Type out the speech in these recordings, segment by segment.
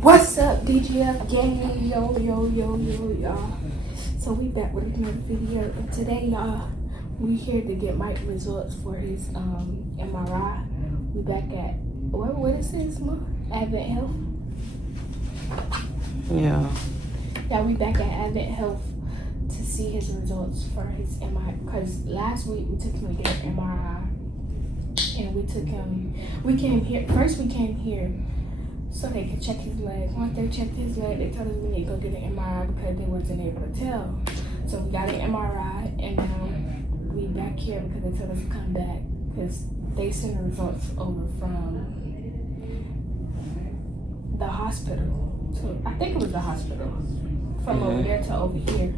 What's up, DGF gang? Yo, y'all. So we back with another video, and today, y'all, we here to get Mike results for his MRI. We back at what is this, Ma? Advent Health. Yeah, we back at Advent Health to see his results for his MRI. Cause last week we took him to get an MRI, and we came here so they could check his leg. Once they checked his leg, they told us we need to go get an MRI because they wasn't able to tell. So we got an MRI, and now we back here because they told us to come back because they sent the results over from the hospital. So I think it was the hospital. From over there to over here.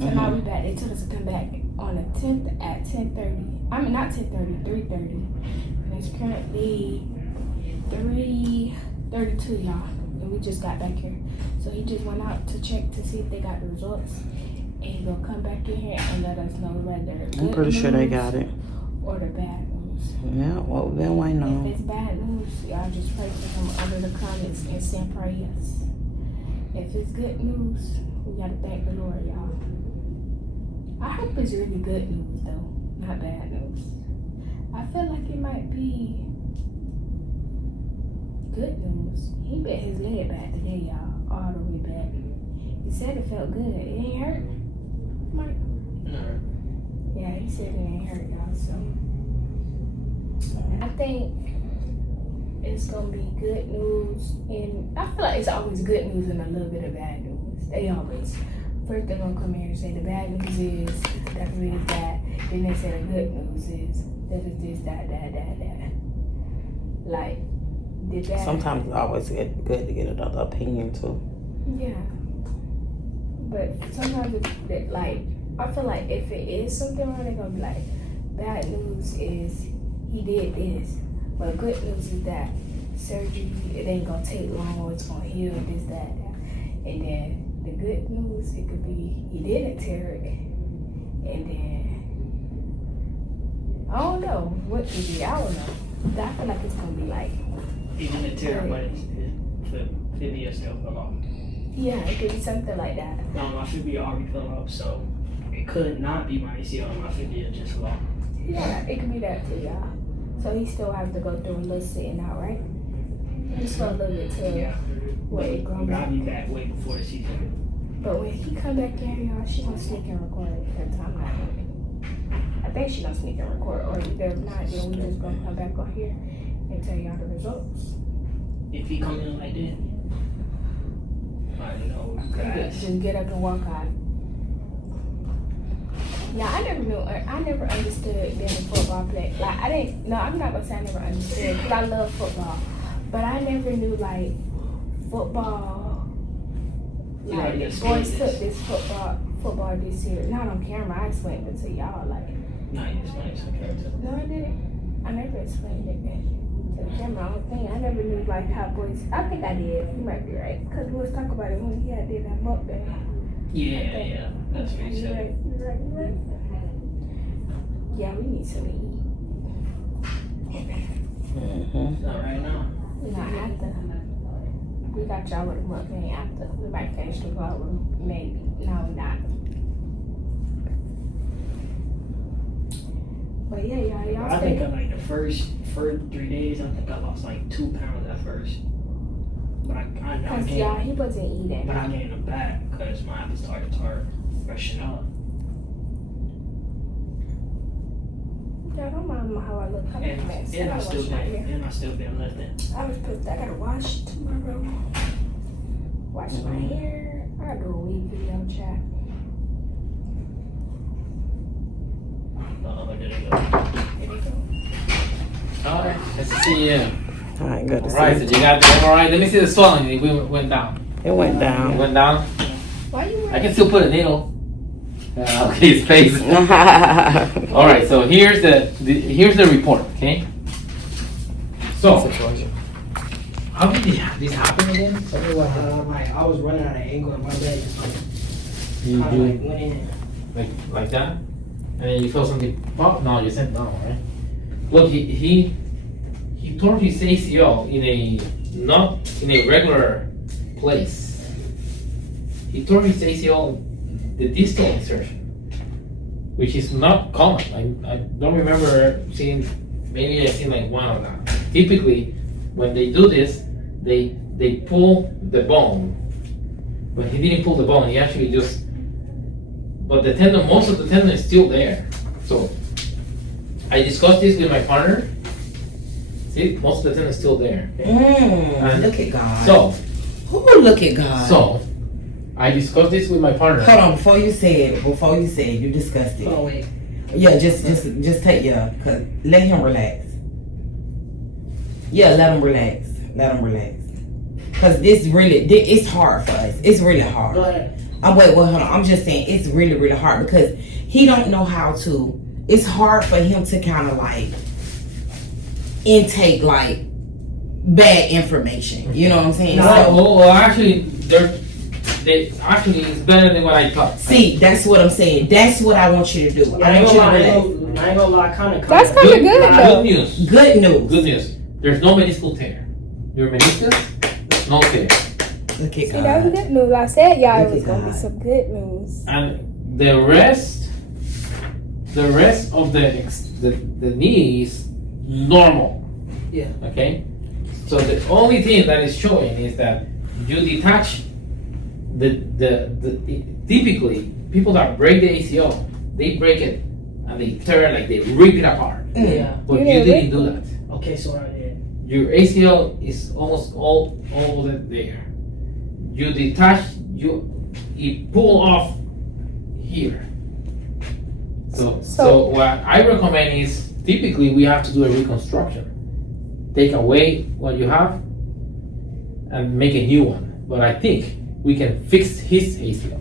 So now we back. They told us to come back on the 10th at 10:30. I mean, not 10:30, 3:30. And it's currently 3:32, y'all, and we just got back here. So he just went out to check to see if they got the results, and he's gonna come back in here and let us know whether the I'm pretty sure they got it. Or the bad news. Yeah, well, then why not? If it's bad news, y'all just pray for him under the comments and send prayers. If it's good news, we gotta thank the Lord, y'all. I hope it's really good news though, not bad news. I feel like it might be good news. He bit his leg back today, y'all, all the way back. He said it felt good. It ain't hurt, Mike? No. Yeah, he said it ain't hurt, y'all, so I think it's gonna be good news, and I feel like it's always good news and a little bit of bad news. They always, first they're gonna come here and say the bad news is that really is that, then they say the good news is that is this, that. Like, did that? Sometimes it's always good to get another opinion too. Yeah. But sometimes it, like, I feel like if it is something wrong, they're gonna be like, bad news is he did this. But good news is that surgery, it ain't gonna take long or it's gonna heal, this, that. And then the good news, it could be he didn't tear it. And then, I don't know what to do. I don't know. I feel like it's gonna be like, He didn't tear it, but his fibia still fell off. yeah, it could be something like that. No, my fibia already fell off, so it could not be my ACL. My fibia just fell off. Yeah, it could be that too, y'all. So he still have to go through a little sitting out, right? Just for a little bit till what it grows. I'll be back way before the season. But when he come back here, y'all, she gonna sneak and record because I'm not doing it. I think she gonna sneak and record, or either if not, then we just gonna come back on here and tell y'all the results. If he come in like that, I don't know. Just get up and walk out. Yeah, I never understood being a football player. Like, I'm not gonna say I never understood, because I love football. But I never knew, like, football, like, the boys took this football this year. Not on camera, I explained it to y'all, like. No, you explained it to me. No, I didn't. I never explained it to the camera. I don't think. I never knew, like, how boys, I think I did. You might be right. Because we was talking about it when he did that mukbang. Yeah. That's what he said. You're right. Yeah, we need to eat. Not right now. Not after. We got y'all with a mukbang after. We might finish the vlog with maybe. No, we're not. But yeah, y'all I think of like the first 3 days, I think I lost like 2 pounds at first. But I Cause y'all, he wasn't eating. But I gained them back because my appetite started rushing up. Yeah, don't mind how I look. And I still been lifting. I was pissed. I gotta wash tomorrow. Wash my hair. I gotta do a weed video chat. There they go. There we go. Alright, let's see you. Alright, good to see Alright, so you. you got the MRI. Let me see the swelling. It went down. It went It down. went down. Why you I wearing? can still put a needle. Okay, his face. Alright, so here's the report, okay? So, how did this happen again? Tell me what happened. Like I was running at an angle and my leg just like You kind of like went in. like that? And then you feel something pop? No, you said no, right? Look, he tore his ACL in a not in a regular place. He tore his ACL, the distal insertion, which is not common. I don't remember seeing, maybe I've seen like one of them. Typically, when they do this, they pull the bone. But he didn't pull the bone, he actually just, but the tendon, most of the tendon is still there. So I discussed this with my partner. See, most of the tendon is still there. And look at God. So, look at God. So, I discussed this with my partner. Hold on, before you say it, you discussed it. Oh wait. Yeah, just take let him relax. Yeah, let him relax. Cause it's hard for us. It's really hard. Go ahead. Hold on. I'm just saying it's really, really hard because he don't know how to. It's hard for him to kind of like intake like bad information. You know what I'm saying? Well, actually, they actually it's better than what I thought. See, that's what I'm saying. That's what I want you to do. I ain't gonna lie, kind of. That's kind of good though. Good news. Good news. Good news. There's no meniscal tear. Your meniscus, no tear. Look at See, God. that was good news. I said y'all it Look was at gonna be God. some good news. And the rest of the knee is normal. Yeah. Okay. So the only thing that is showing is that you detach the typically people that break the ACL, they break it and they tear it, like they rip it apart. Yeah. But You you didn't didn't do rip that. Okay, so I did. Your ACL is almost all there. You detach, you pull off here. So what I recommend is typically we have to do a reconstruction. Take away what you have and make a new one. But I think we can fix his ACL.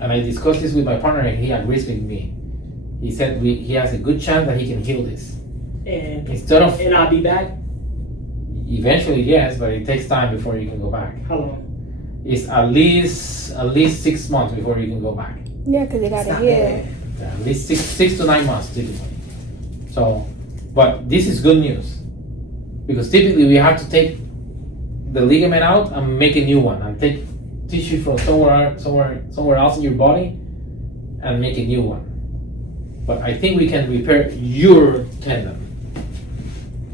And I discussed this with my partner and he agrees with me. He said he has a good chance that he can heal this. And I'll be back. Eventually, yes, but it takes time before you can go back. How long? It's at least 6 months before you can go back. Yeah, because they got to heal. Yeah, at least six to 9 months typically. So, but this is good news because typically we have to take the ligament out and make a new one and take tissue from somewhere else in your body and make a new one. But I think we can repair your tendon.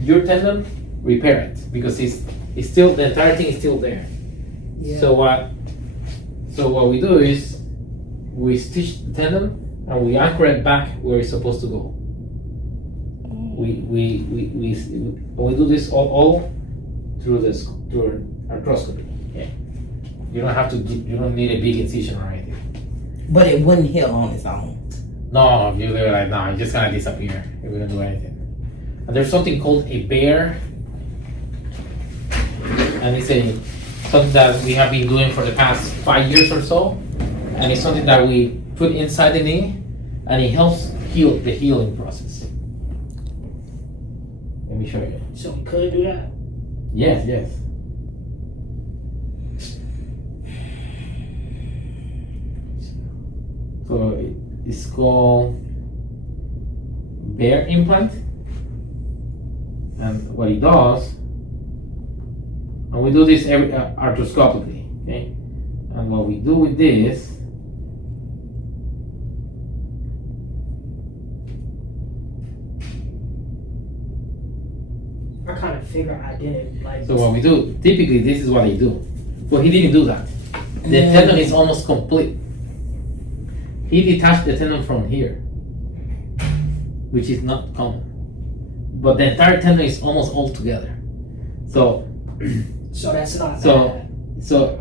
Your tendon, repair it because it's still, the entire thing is still there. Yeah. So what we do is we stitch the tendon and we anchor it back where it's supposed to go. We do this all through arthroscopy. Yeah. You don't need a big incision or anything. But it wouldn't heal on its own. No, if you leave it like now, it's just gonna disappear. It wouldn't do anything. And there's something called a bear, and it's something that we have been doing for the past 5 years or so, and it's something that we put inside the knee, and it helps heal the healing process. Let me show you. So we could do that? Yes. So it's called bear implant, and what it does, and we do this arthroscopically, okay? And what we do with this, I kind of figure I didn't like. so what we do, typically this is what they do, but he didn't do that. The tendon is almost complete. He detached the tendon from here, which is not common. But the entire tendon is almost all together. So that's not So- bad. so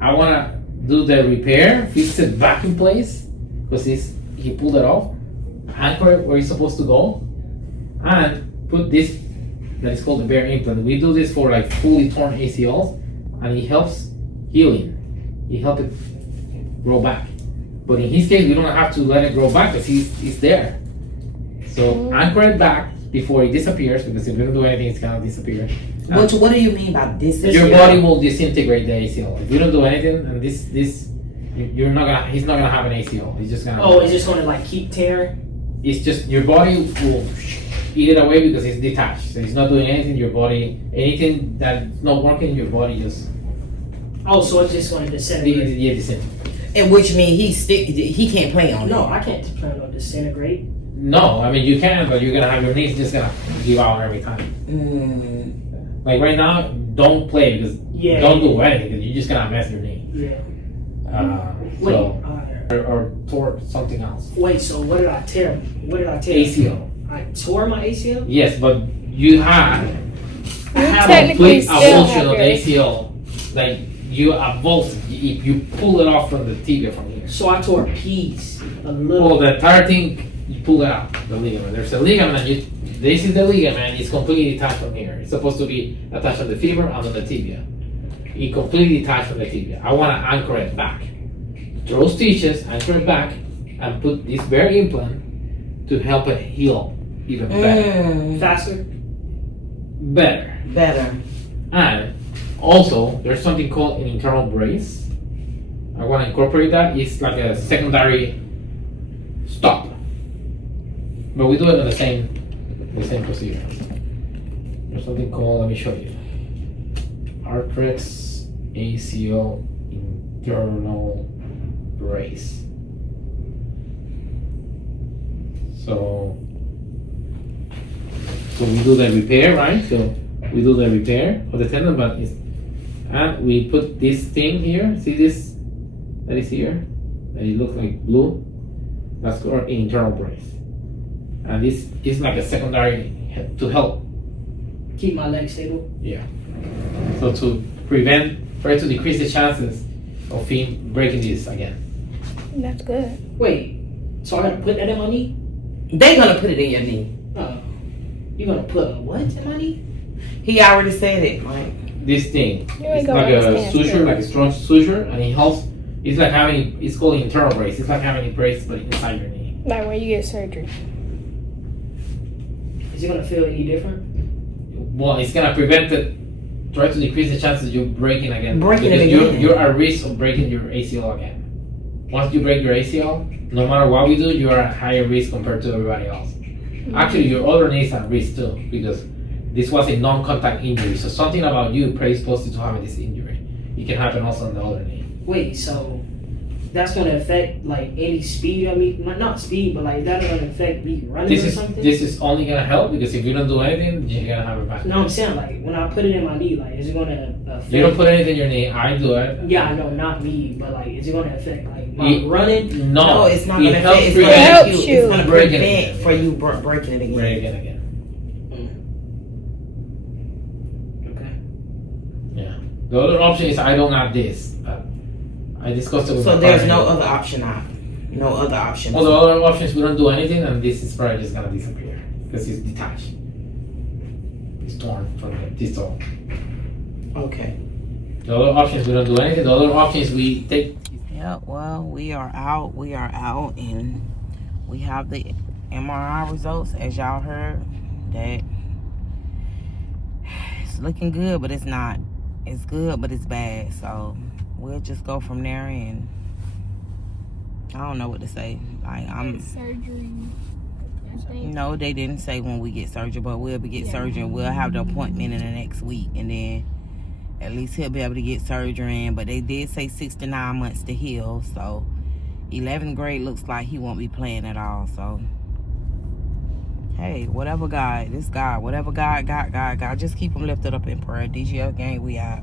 I wanna do the repair, fix it back in place, because he pulled it off, anchor it where it's supposed to go, and put this that is called the bear implant. We do this for like fully torn ACLs, and it helps healing. It helps it grow back. But in his case, we don't have to let it grow back because he's there. So anchor it back before it disappears, because if you don't do anything, it's gonna disappear. What do you mean by this? Your body will disintegrate the ACL. If you don't do anything, and he's not gonna have an ACL. He's just gonna. Oh, it's just gonna like keep tearing. It's just your body will. eat it away because it's detached. So it's not doing anything in your body. Anything that's not working in your body just Oh, so it's just going to disintegrate. yeah, disintegrate. And which means he can't play on No, it. I can't plan on disintegrate. No, I mean you can, but you're gonna have your knees just gonna give out every time. Like right now, don't play because don't do anything because you're just gonna mess your knee. Yeah. So or tore something else. Wait, so what did I tear? What did I tear? ACL. I tore my ACL? Yes, but you have a technically complete still avulsion have of the yours. ACL. Like you avulse if you pull it off from the tibia from here. So I tore a piece. A Well, little. the entire thing, you pull it out, the ligament. There's a ligament, this is the ligament, it's completely detached from here. It's supposed to be attached on the femur and on the tibia. It completely detached from the tibia. I want to anchor it back. Throw stitches, anchor it back, and put this bare implant to help it heal even better. Faster? Better. And also, there's something called an internal brace. I want to incorporate that. It's like a secondary stop. But we do it in the same procedure. There's something called, let me show you. Arthrex ACL internal brace. So we do the repair, right? So we do the repair of the tendon, but and we put this thing here. See this? That is here. That it looks like blue. That's our internal brace. And this is like a secondary to help. Keep my legs stable? Yeah. So to try to decrease the chances of him breaking this again. That's good. Wait, so I gotta put that in my knee? They gonna put it in your knee. You gonna put a what in my knee? He already said it, like This thing You ain't is gonna like a understand suture, still. like a strong suture, and it helps. It's like having, it's called internal brace. It's like having a brace, but inside your knee. Like when you get surgery. Is it gonna feel any different? Well, it's gonna prevent it. Try to decrease the chances of you breaking again. Breaking it Because again. You're at risk of breaking your ACL again. Once you break your ACL, no matter what we do, you are at higher risk compared to everybody else. Actually, your other knee is at risk too, because this was a non-contact injury. So something about you predisposed you to having this injury. It can happen also on the other knee. Wait, so that's gonna affect like any speed? I mean, not speed, but like that's gonna affect me running or something? This is only gonna help because if you don't do anything, you're gonna have a back. No, I'm saying like when I put it in my knee, like is it gonna affect? You don't put anything in your knee. I do it. Yeah, I know, not me, but like is it gonna affect like my running? No, it's not it gonna helps affect. prevent helps It's you. gonna breaking prevent it. for you breaking it again. breaking again. Okay. Yeah. The other option is I don't have this. I discussed it with So my there's partner. no other option out. No other option. All the other options, we don't do anything, and this is probably just gonna disappear because it's detached. It's torn from the distal. Okay. The other options, we don't do anything. The other options, we take. Yeah, well, we are out, and we have the MRI results, as y'all heard, that it's looking good, but it's not. It's good, but it's bad, so we'll just go from there, and I don't know what to say. Like, Surgery. no, they didn't say when we get surgery, but we'll get surgery, and we'll have the appointment in the next week, and then at least he'll be able to get surgery in. But they did say 6 to 9 months to heal. So 11th grade looks like he won't be playing at all. So hey, whatever God got, just keep him lifted up in prayer. DGF gang, we out.